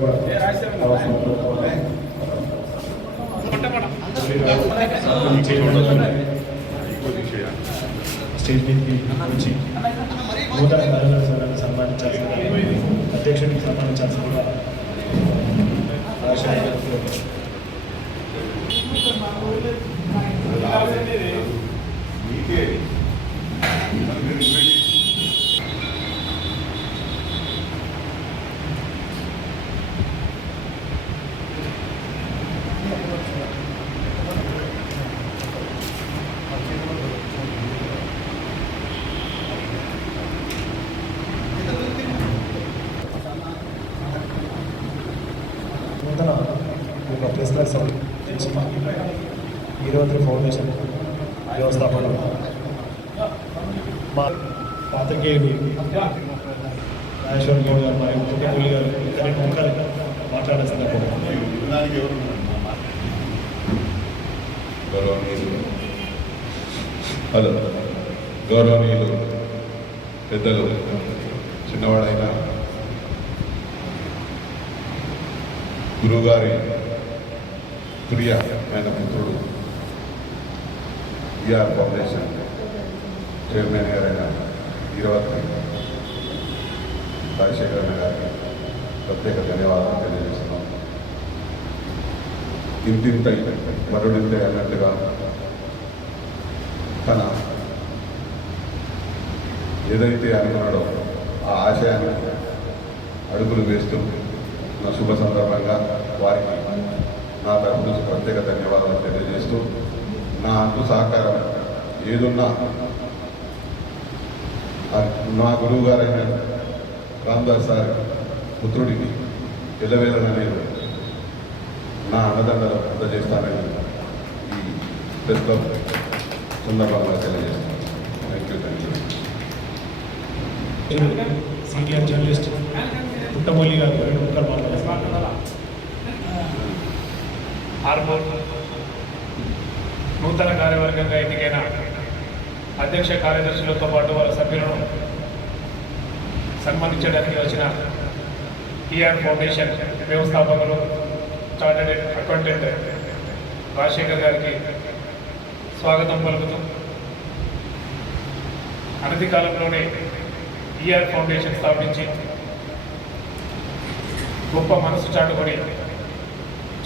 కూడా రావాల్సిందిగా కోరుతా ఉన్నాం. స్టేజ్ మీదకి వచ్చి నూతన కార్యదర్శులను సన్మానించాల్సిన అధ్యక్షుడికి సన్మానించాల్సిందిగా ఆశ నూతన ఒక ప్రెస్ క్లబ్ సభ ఈరోజు ఫౌండేషన్ వ్యవస్థాపన మా పాత్రికేయులు గౌడ్ గారు మరియు ముఖ్యమంత్రి గారు ఇద్దరి ముఖాలు మాట్లాడాల్సిందే గౌరవనీయులు హలో. గౌరవనీయులు పెద్దలు చిన్నవాడైన గురువుగారి ప్రియ ఆయన పుత్రుడు ఈఆర్ ఫౌండేషన్ చైర్మన్ గారైన ఈరవత్రి రాజశేఖరన్ గారికి ప్రత్యేక ధన్యవాదాలు తెలియజేస్తున్నాం. ఇంతింతై మరుడింతై అన్నట్టుగా తన ఏదైతే అనుకున్నాడో ఆ ఆశయానికి అడుగులు వేస్తూ నా శుభ సందర్భంగా వారికి నా తరపు నుంచి ప్రత్యేక ధన్యవాదాలు తెలియజేస్తూ నా అంతు సహకారం ఏదున్నా నా గురువు గారైన రామ్దాస్ సార్ పుత్రుడికి ఎల్లవేళ నేను నా అన్నదండలు అందజేస్తానని ఈ ప్రెస్ క్లబ్ సందర్భంగా తెలియజేస్తాను thank you thank you senior journalist Puttamolli గారు రెండు ముఖాలు మాట్లాడారు నూతన కార్యవర్గంగా ఎన్నికైన అధ్యక్ష కార్యదర్శులతో పాటు వారి సభ్యులను సన్మానించడానికి వచ్చిన ఈఆర్ ఫౌండేషన్ వ్యవస్థాపకులు చార్టెడ్ అకౌంటెంట్ రాజశేఖర్ గారికి స్వాగతం పలుకుతూ అనతి కాలంలోనే ఈఆర్ ఫౌండేషన్ స్థాపించి గొప్ప మనసు చాటుకొని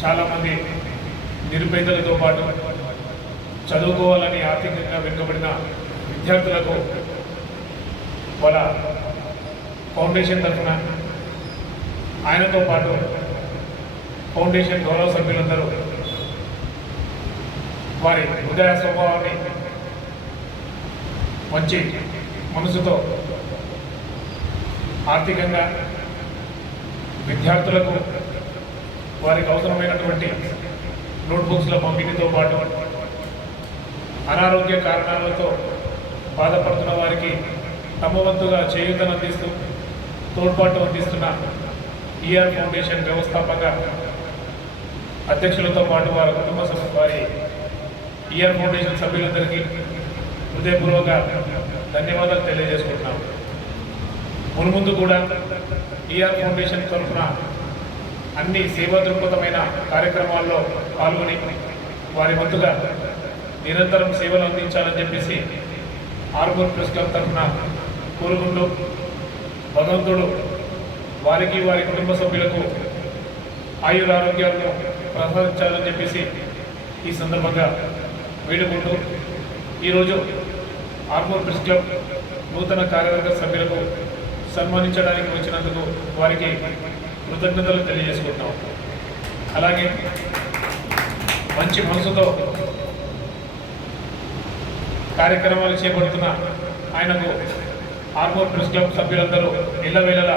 చాలామంది నిరుపేదలతో పాటు చదువుకోవాలని ఆర్థికంగా వెనుకబడిన విద్యార్థులకు వాళ్ళ ఫౌండేషన్ తరఫున ఆయనతో పాటు ఫౌండేషన్ గౌరవ సభ్యులందరూ వారి హృదయ స్వభావాన్ని మంచి మనసుతో ఆర్థికంగా విద్యార్థులకు వారికి అవసరమైనటువంటి నోట్బుక్స్ల పంపిణీతో పాటు అనారోగ్య కారణాలతో బాధపడుతున్న వారికి తమ వంతుగా చేయూతనందిస్తూ తోడ్పాటు అందిస్తున్న ఈఆర్ ఫౌండేషన్ వ్యవస్థాపక అధ్యక్షులతో పాటు వారి కుటుంబ సభ్యు వారి ఈఆర్ ఫౌండేషన్ సభ్యులందరికీ హృదయపూర్వక ధన్యవాదాలు తెలియజేసుకుంటున్నాం. మున్ముందు కూడా ఈఆర్ ఫౌండేషన్ తరఫున అన్ని సేవా దృక్పథమైన కార్యక్రమాల్లో పాల్గొని వారి వంతుగా నిరంతరం సేవలు అందించాలని చెప్పేసి ఆర్మూర్ ప్రెస్ క్లబ్ తరఫున కోరుకుంటూ భగవంతుడు వారికి వారి కుటుంబ సభ్యులకు ఆయుర ఆరోగ్యాలను ప్రసాదించాలని చెప్పేసి ఈ సందర్భంగా వేడుకుంటూ ఈరోజు ఆర్మూర్ ప్రెస్ క్లబ్ నూతన కార్యవర్గ సభ్యులకు సన్మానించడానికి వచ్చినందుకు వారికి కృతజ్ఞతలు తెలియజేసుకుంటాం అలాగే మంచి మనసుతో కార్యక్రమాలు చేపడుతున్న ఆయనకు ఆర్మోర్ ప్రెస్ క్లబ్ సభ్యులందరూ ఇళ్ళవేళలా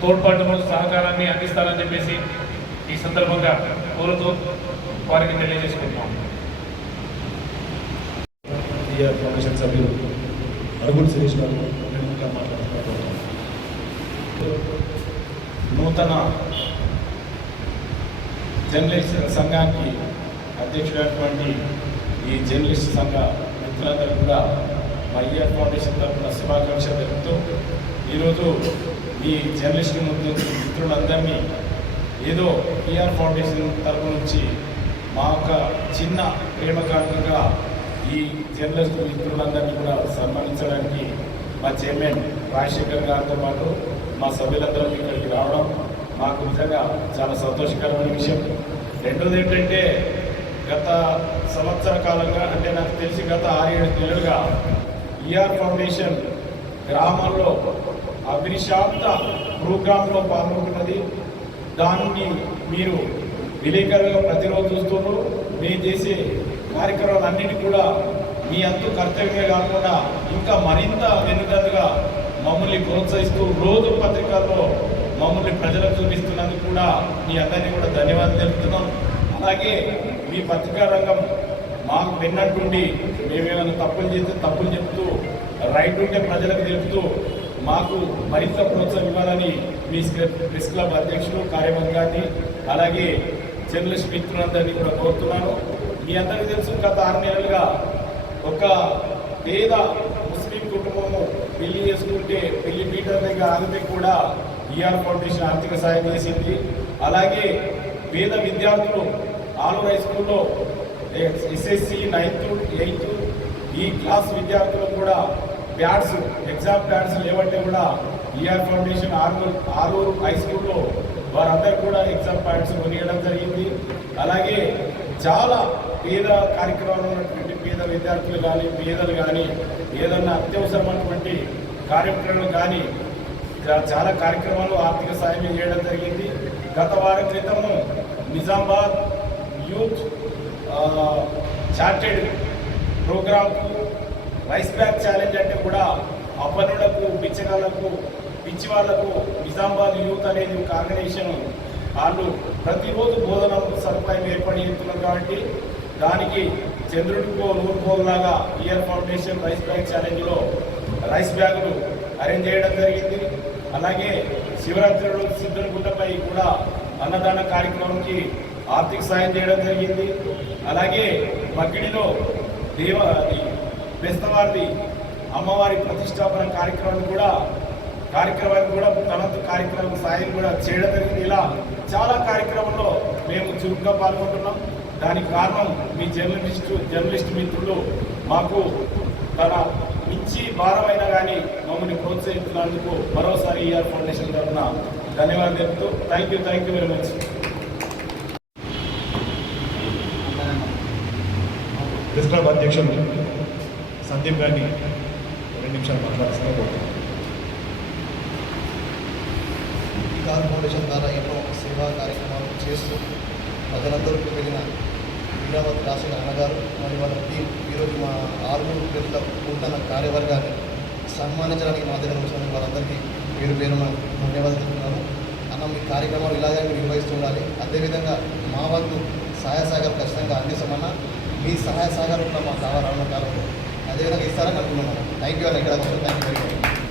తోడ్పాటును సహకారాన్ని అందిస్తారని చెప్పేసి ఈ సందర్భంగా కోరుతూ వారికి తెలియజేసుకుంటున్నాం. ఫౌండేషన్ సభ్యులు అరుగుడు శిరీష్ గారు మాట్లాడుతున్నారు. నూతన జర్నలిస్ట్ సంఘానికి అధ్యక్షుడైనటువంటి ఈ జర్నలిస్ట్ సంఘ మిత్రులందరూ కూడా మా ఈఆర్ ఫౌండేషన్ తరఫున శుభాకాంక్ష తెలుపుతూ ఈరోజు ఈ జర్నలిస్ట్ ముందు మిత్రులందరినీ ఏదో ఈఆర్ ఫౌండేషన్ తరపు నుంచి మా యొక్క చిన్న ప్రేమ కారణంగా ఈ జర్నలిస్ట్ మిత్రులందరినీ కూడా సన్మానించడానికి మా చైర్మన్ రాజశేఖర్ గారితో పాటు మా సభ్యులందరూ ఇక్కడికి రావడం మాకు నిజంగా చాలా సంతోషకరమైన విషయం. రెండోది ఏంటంటే గత సంవత్సర కాలంగా అంటే నాకు తెలిసి గత ఆరేడు నెలలుగా ఈఆర్ ఫౌండేషన్ గ్రామాల్లో అగ్నిశాంత ప్రోగ్రాంలో పాల్గొంటున్నది దాన్ని మీరు విలేకరులుగా ప్రతిరోజు చూస్తున్నారు మేము చేసే కార్యక్రమాలన్నిటి కూడా మీ అంతు కర్తవ్యమే కాకుండా ఇంకా మరింత వెనుకలుగా మమ్మల్ని ప్రోత్సహిస్తూ రోజు పత్రికల్లో మమ్మల్ని ప్రజలకు చూపిస్తున్నందుకు కూడా మీ అందరినీ కూడా ధన్యవాదాలు తెలుపుతున్నాం. అలాగే మీ పత్రికా రంగం మాకు విన్నట్టుండి మేమేమైనా తప్పులు చేస్తే తప్పులు చెప్తూ రైట్ ఉంటే ప్రజలకు తెలుపుతూ మాకు మరింత ప్రోత్సాహం ఇవ్వాలని మీ ప్రెస్ క్లబ్ అధ్యక్షులు కార్యవర్గాన్ని అలాగే జర్నలిస్ట్ మిత్రులందరినీ కూడా కోరుతున్నాను. మీ అందరికీ తెలుసు గత ఆరు నెలలుగా ఒక పేద ముస్లిం కుటుంబము పెళ్ళి చేసుకుంటే పెళ్ళి పీటర్ దగ్గర ఆగితే కూడా ఈఆర్ ఫౌండేషన్ ఆర్థిక సాయం చేసింది. అలాగే పేద విద్యార్థులు ఆలూరు హై స్కూల్లో ఎస్ఎస్సి నైన్త్ ఎయిత్ ఈ క్లాస్ విద్యార్థులకు కూడా ప్యాడ్స్ ఎగ్జామ్ ప్యాడ్స్ లేవంటే కూడా ఈఆర్ ఫౌండేషన్ ఆరు ఆరు హై స్కూల్లో వారందరూ కూడా ఎగ్జామ్ ప్యాడ్స్ కొనియడం జరిగింది. అలాగే చాలా పేద కార్యక్రమాలు ఉన్నటువంటి పేద విద్యార్థులు కానీ పేదలు కానీ ఏదన్నా అత్యవసరమైనటువంటి కార్యక్రమాలు కానీ చాలా కార్యక్రమాలు ఆర్థిక సాయం చేయడం జరిగింది. గత వారం క్రితము నిజామాబాద్ యూత్ చార్టెడ్ ప్రోగ్రామ్కు రైస్ బ్యాగ్ ఛాలెంజ్ అంటే కూడా అప్పనులకు బిచ్చగాళ్ళకు పిచ్చి వాళ్ళకు నిజామాబాద్ యూత్ అనేది ఒక ఆర్గనైజేషన్ వాళ్ళు ప్రతిరోజు బోధన సదుపాయం ఏర్పాటు చేస్తున్నారు కాబట్టి దానికి చంద్రుడికో నూరుకోలాగా ఇయర్ ఫౌండేషన్ రైస్ బ్యాగ్ ఛాలెంజ్లో రైస్ బ్యాగులు అరేంజ్ చేయడం జరిగింది. అలాగే శివరాత్రి రోజు సిద్ధులగుట్టపై కూడా అన్నదాన కార్యక్రమంకి ఆర్థిక సాయం చేయడం జరిగింది. అలాగే మగ్గిడిలో దేవ బెస్తవారిది అమ్మవారి ప్రతిష్టాపన కార్యక్రమం కూడా కార్యక్రమాన్ని కూడా తనతో కార్యక్రమం సాయం కూడా చేయడం జరిగింది. ఇలా చాలా కార్యక్రమంలో మేము చురుగ్గా పాల్గొంటున్నాం. దానికి కారణం మీ జర్నలిస్టు జర్నలిస్ట్ మిత్రులు మాకు తన మించి భారమైనా కానీ మమ్మల్ని ప్రోత్సహిస్తున్నందుకు మరోసారి ఈఆర్ ఫౌండేషన్ తరఫున ధన్యవాదాలు తెలుపుతూ thank you thank you very much press club అధ్యక్షులు సందీప్ గారిని రెండు నిమిషాలు మాట్లాడుతున్నా కోరుతున్నాను ఫౌండేషన్ ద్వారా ఎన్నో సేవా కార్యక్రమాలు చేస్తూ ప్రజలందరికీ వెళ్ళిన ఇంద్రావతి రాసిన అన్నగారు మరియు వాళ్ళ టీం ఈరోజు మా ఆరుగురు పేర్ల నూతన కార్యవర్గాన్ని సన్మానించడానికి మా దగ్గర వచ్చిన వారందరికీ పేరు పేరున ధన్యవాదాలు చెప్తున్నాను అన్న మీ కార్యక్రమాలు ఇలాగే మీరు నిర్వహిస్తుండాలి అదేవిధంగా మా వంతు సహాయ ఖచ్చితంగా అందిస్తామన్నా మీ సహాయ సహకారం కూడా మాకు కావాలన్న కాలంలో అదేవిధంగా ఇస్తారని అనుకున్నాను థ్యాంక్ యూ అన్న ఇక్కడ థ్యాంక్ యూ వెరీ మచ్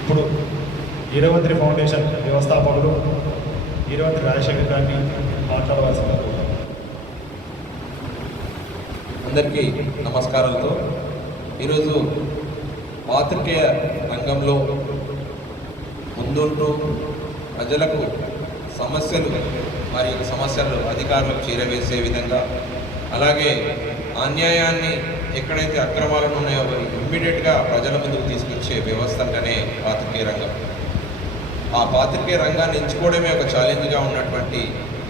ఇప్పుడు ఈరవంత్రి ఫౌండేషన్ వ్యవస్థాపకులు ఈరవంత్రి రాజశేఖర్ గారిని మాట్లాడవలసిందిగా కోరుతున్నాను అందరికీ నమస్కారాలతో ఈరోజు పాత్రికేయ రంగంలో ముందుంటూ ప్రజలకు సమస్యలు వారి యొక్క సమస్యలు అధికారులకు చేరవేసే విధంగా అలాగే అన్యాయాన్ని ఎక్కడైతే అక్రమాలను ఉన్నాయో అవి ఇమ్మీడియట్గా ప్రజల ముందుకు తీసుకొచ్చే వ్యవస్థ అంటేనే పాత్రికేయ రంగం. ఆ పాత్రికేయ రంగాన్ని ఎంచుకోవడమే ఒక ఛాలెంజ్గా ఉన్నటువంటి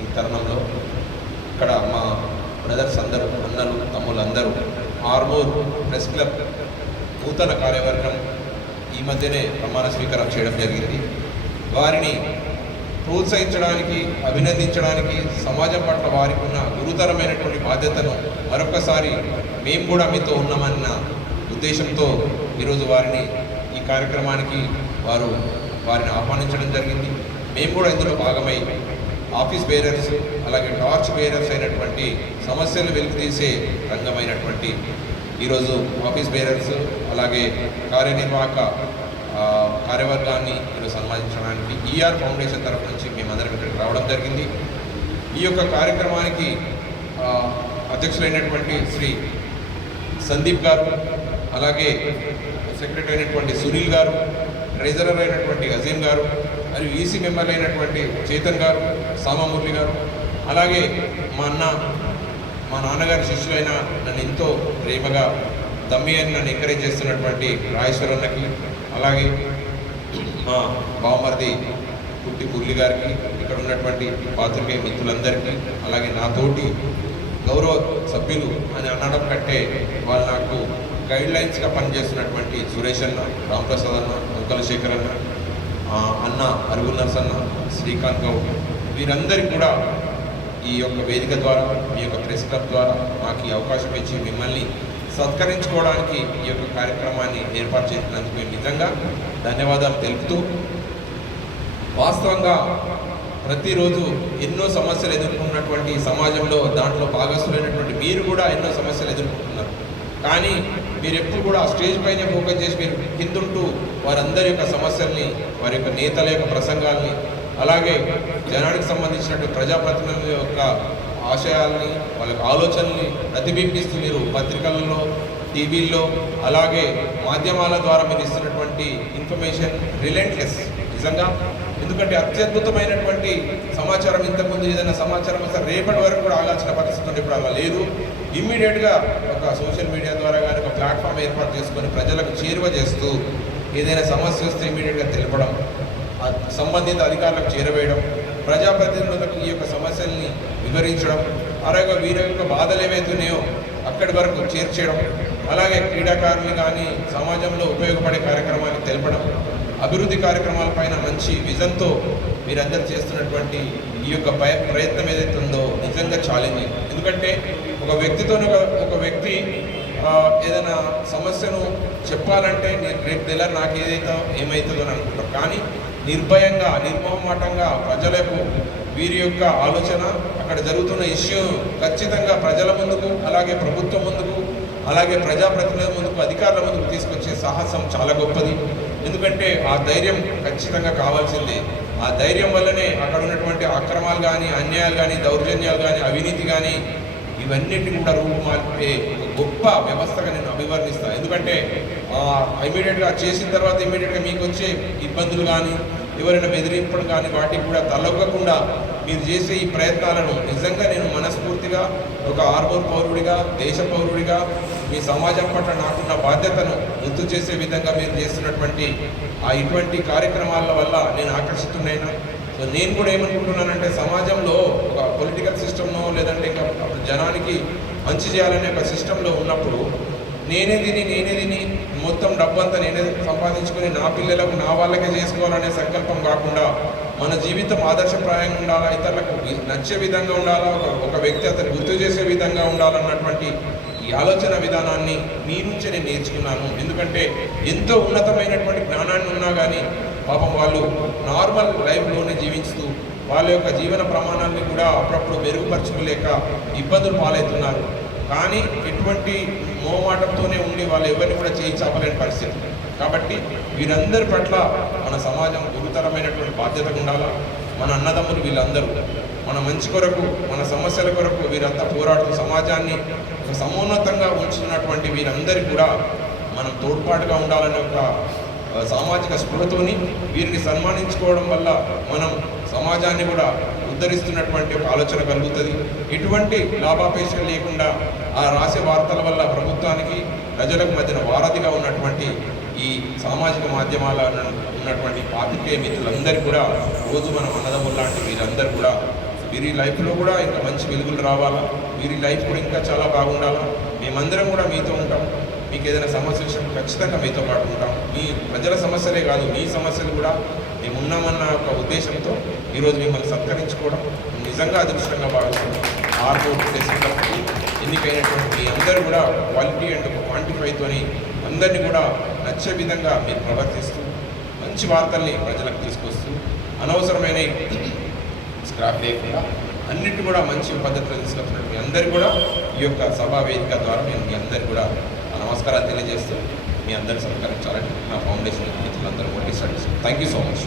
ఈ తరుణంలో ఇక్కడ మా బ్రదర్స్ అందరూ అన్నలు తమ్ములందరూ అందరూ ఆర్మూర్ ప్రెస్ క్లబ్ నూతన కార్యవర్గం ఈ మధ్యనే ప్రమాణ స్వీకారం చేయడం జరిగింది. వారిని ప్రోత్సహించడానికి అభినందించడానికి సమాజం పట్ల వారికి ఉన్న గురుతరమైనటువంటి బాధ్యతను మరొకసారి మేము కూడా మీతో ఉన్నామన్న ఉద్దేశంతో ఈరోజు వారిని ఈ కార్యక్రమానికి వారు వారిని ఆహ్వానించడం జరిగింది. మేము కూడా ఇందులో భాగమై ఆఫీస్ బేరర్స్ అలాగే టార్చ్ బేరర్స్ అయినటువంటి సమస్యలు వెలికితీసే రంగమైనటువంటి ఈరోజు ఆఫీస్ బేరర్స్ అలాగే కార్యనిర్వాహక కార్యవర్గాన్ని ఈరోజు సన్మానించడానికి ఈఆర్ ఫౌండేషన్ తరఫు నుంచి మేమందరం ఇక్కడికి రావడం జరిగింది. ఈ యొక్క కార్యక్రమానికి అధ్యక్షులైనటువంటి శ్రీ సందీప్ గారు అలాగే సెక్రటరీ అయినటువంటి సునీల్ గారు ట్రెజరర్ అయినటువంటి అజీం గారు మరియు ఈసీ మెంబర్ అయినటువంటి చేతన్ గారు సామామూర్తి గారు అలాగే మా అన్న మా నాన్నగారి శిష్యులైన నన్ను ఎంతో ప్రేమగా దమ్మి అని నన్ను ఎంకరేజ్ చేస్తున్నటువంటి రాజేశ్వరన్నకి అలాగే మా బావమరిది పుట్టి పుల్లి గారికి ఇక్కడ ఉన్నటువంటి పాత్రికేయ మిత్రులందరికీ అలాగే నాతోటి గౌరవ సభ్యులు అని అనడం కంటే వాళ్ళు నాకు గైడ్ లైన్స్గా పనిచేస్తున్నటువంటి సురేష్ అన్న రామప్రసాద్ అన్న ముక్కల శేఖర్ అన్న అన్న అరుగు అన్న శ్రీకాంత్ గౌడ్ వీరందరికీ కూడా ఈ యొక్క వేదిక ద్వారా మీ యొక్క ప్రెస్ క్లబ్ ద్వారా నాకు ఈ అవకాశం ఇచ్చి మిమ్మల్ని సత్కరించుకోవడానికి ఈ యొక్క కార్యక్రమాన్ని ఏర్పాటు చేసినందుకు మేము నిజంగా ధన్యవాదాలు తెలుపుతూ వాస్తవంగా ప్రతిరోజు ఎన్నో సమస్యలు ఎదుర్కొన్నటువంటి సమాజంలో దాంట్లో భాగస్వామైనటువంటి మీరు కూడా ఎన్నో సమస్యలు ఎదుర్కొంటున్నారు. కానీ మీరు ఎప్పుడు కూడా ఆ స్టేజ్ పైనే ఫోకస్ చేసి మీరు కిందుంటూ వారందరి యొక్క సమస్యల్ని వారి యొక్క నేతల యొక్క ప్రసంగాల్ని అలాగే జనానికి సంబంధించినటువంటి ప్రజాప్రతినిధుల యొక్క ఆశయాల్ని వాళ్ళ ఆలోచనల్ని ప్రతిబింబిస్తూ మీరు పత్రికలలో టీవీల్లో అలాగే మాధ్యమాల ద్వారా మీరు ఇస్తున్నటువంటి ఇన్ఫర్మేషన్ రిలెంట్లెస్ నిజంగా? ఎందుకంటే అత్యద్భుతమైనటువంటి సమాచారం ఇంతకుముందు ఏదైనా సమాచారం వస్తే రేపటి వరకు కూడా ఆగాల్సిన పరిస్థితి ఉంటే ఇప్పుడు అలా లేదు. ఇమ్మీడియట్గా ఒక సోషల్ మీడియా ద్వారా కానీ ఒక ప్లాట్ఫామ్ ఏర్పాటు చేసుకొని ప్రజలకు చేరువ చేస్తూ ఏదైనా సమస్య వస్తే ఇమీడియట్గా తెలపడం సంబంధిత అధికారులకు చేరవేయడం ప్రజాప్రతినిధులకు ఈ యొక్క సమస్యల్ని వివరించడం అలాగే వీరి యొక్క బాధలు ఏవైతున్నాయో అక్కడి వరకు చేర్చేయడం అలాగే క్రీడాకారులు కానీ సమాజంలో ఉపయోగపడే కార్యక్రమాన్ని తెలపడం అభివృద్ధి కార్యక్రమాలపైన మంచి విజన్తో మీరందరూ చేస్తున్నటువంటి ఈ యొక్క పయ- ప్రయత్నం ఏదైతే ఉందో నిజంగా ఛాలెంజింగ్ ఎందుకంటే ఒక వ్యక్తితో ఒక వ్యక్తి ఆ, ఏదైనా సమస్యను చెప్పాలంటే నేను రేపు తెల్లారు నాకు ఏదైతే ఏమవుతుందో అని కానీ నిర్భయంగా నిర్మోహమాటంగా ప్రజలకు వీరి యొక్క ఆలోచన అక్కడ జరుగుతున్న ఇష్యూ ఖచ్చితంగా ప్రజల ముందుకు అలాగే ప్రభుత్వం ముందుకు అలాగే ప్రజాప్రతినిధుల ముందుకు అధికారుల ముందుకు తీసుకొచ్చే సాహసం చాలా గొప్పది. ఎందుకంటే ఆ ధైర్యం ఖచ్చితంగా కావాల్సిందే. ఆ ధైర్యం వల్లనే అక్కడ ఉన్నటువంటి అక్రమాలు కానీ అన్యాయాలు కానీ దౌర్జన్యాలు కానీ అవినీతి కానీ ఇవన్నిటిని కూడా రూపుమాల్పే గొప్ప వ్యవస్థగా నేను అభివర్ణిస్తాను ఎందుకంటే ఇమీడియట్గా చేసిన తర్వాత ఇమీడియట్గా మీకు వచ్చే ఇబ్బందులు కానీ ఎవరైనా బెదిరింపడం కానీ వాటికి కూడా తలొగ్గకుండా మీరు చేసే ఈ ప్రయత్నాలను నిజంగా నేను మనస్ఫూర్తిగా ఒక ఆర్బోర్ పౌరుడిగా దేశ పౌరుడిగా మీ సమాజం పట్ల నాకున్న బాధ్యతను గుర్తు చేసే విధంగా మీరు చేస్తున్నటువంటి ఆ ఇటువంటి కార్యక్రమాల వల్ల నేను ఆకర్షితున్నైనా సో నేను కూడా ఏమనుకుంటున్నానంటే సమాజంలో ఒక పొలిటికల్ సిస్టమ్నో లేదంటే ఇంకా జనానికి మంచి చేయాలనే ఒక సిస్టంలో ఉన్నప్పుడు నేనే తిని నేనే తిని మొత్తం డబ్బంతా నేనే సంపాదించుకొని నా పిల్లలకు నా వాళ్ళకే చేసుకోవాలనే సంకల్పం కాకుండా మన జీవితం ఆదర్శప్రాయంగా ఉండాలా ఇతరులకు నచ్చే విధంగా ఉండాలా ఒక వ్యక్తి అతను గుర్తు చేసే విధంగా ఉండాలన్నటువంటి ఈ ఆలోచన విధానాన్ని మీ నుంచి నేను నేర్చుకున్నాను. ఎందుకంటే ఎంతో ఉన్నతమైనటువంటి జ్ఞానాన్ని ఉన్నా కానీ పాపం వాళ్ళు నార్మల్ లైఫ్లోనే జీవిస్తూ వాళ్ళ యొక్క జీవన ప్రమాణాన్ని కూడా అప్పుడప్పుడు మెరుగుపరచుకోలేక ఇబ్బందులు పాలవుతున్నారు. కానీ ఎటువంటి మోమాటంతోనే ఉండి వాళ్ళు ఎవరిని కూడా చేయించవలేని పరిస్థితి కాబట్టి వీరందరి పట్ల మన సమాజం గురుతరమైనటువంటి బాధ్యత ఉండాలా? మన అన్నదమ్ములు వీళ్ళందరూ మన మంచి కొరకు మన సమస్యల కొరకు వీరంతా పోరాడుతూ సమాజాన్ని ఒక సమున్నతంగా ఉంచుతున్నటువంటి వీరందరికీ కూడా మనం తోడ్పాటుగా ఉండాలనే ఒక సామాజిక స్పృహతోని వీరిని సన్మానించుకోవడం వల్ల మనం సమాజాన్ని కూడా ఉద్ధరిస్తున్నటువంటి ఒక ఆలోచన కలుగుతుంది. ఎటువంటి లాభాపేక్ష లేకుండా ఆ రాసే వార్తల వల్ల ప్రభుత్వానికి ప్రజలకు మధ్యన వారధిగా ఉన్నటువంటి ఈ సామాజిక మాధ్యమాల ఉన్నటువంటి పాత్రికేయ మిత్రులందరూ కూడా రోజు మనం అన్నదమ్ములు లాంటి వీరందరూ కూడా వీరి లైఫ్లో కూడా ఇంకా మంచి వెలుగులు రావాలా? వీరి లైఫ్ కూడా ఇంకా చాలా బాగుండాలా? మేమందరం కూడా మీతో ఉంటాం. మీకు ఏదైనా సమస్య వచ్చినప్పుడు ఖచ్చితంగా మీతో పాటు ఉంటాం. మీ ప్రజల సమస్యలే కాదు మీ సమస్యలు కూడా మేము ఉన్నామన్న ఒక ఉద్దేశంతో ఈరోజు మిమ్మల్ని సత్కరించుకోవడం నిజంగా అదృష్టంగా భావిస్తున్నాం. ఆర్మో డెసిప్లకి ఎన్నికైనటువంటి మీ అందరూ కూడా క్వాలిటీ అండ్ క్వాంటిఫైతోని అందరినీ కూడా నచ్చే విధంగా మీరు ప్రవర్తిస్తూ మంచి వార్తల్ని ప్రజలకు తీసుకొస్తూ అనవసరమైన స్క్రాప్ లేకుండా అన్నిటి కూడా మంచి పద్ధతిలో తీసుకొచ్చినట్టు మీ అందరు కూడా ఈ యొక్క సభా వేదిక ద్వారా నేను మీ అందరు కూడా నమస్కారాలు తెలియజేస్తూ మీ అందరూ సహకరించాలని నా ఫౌండేషన్ మిత్రులందరూ కూడా decide thank you so much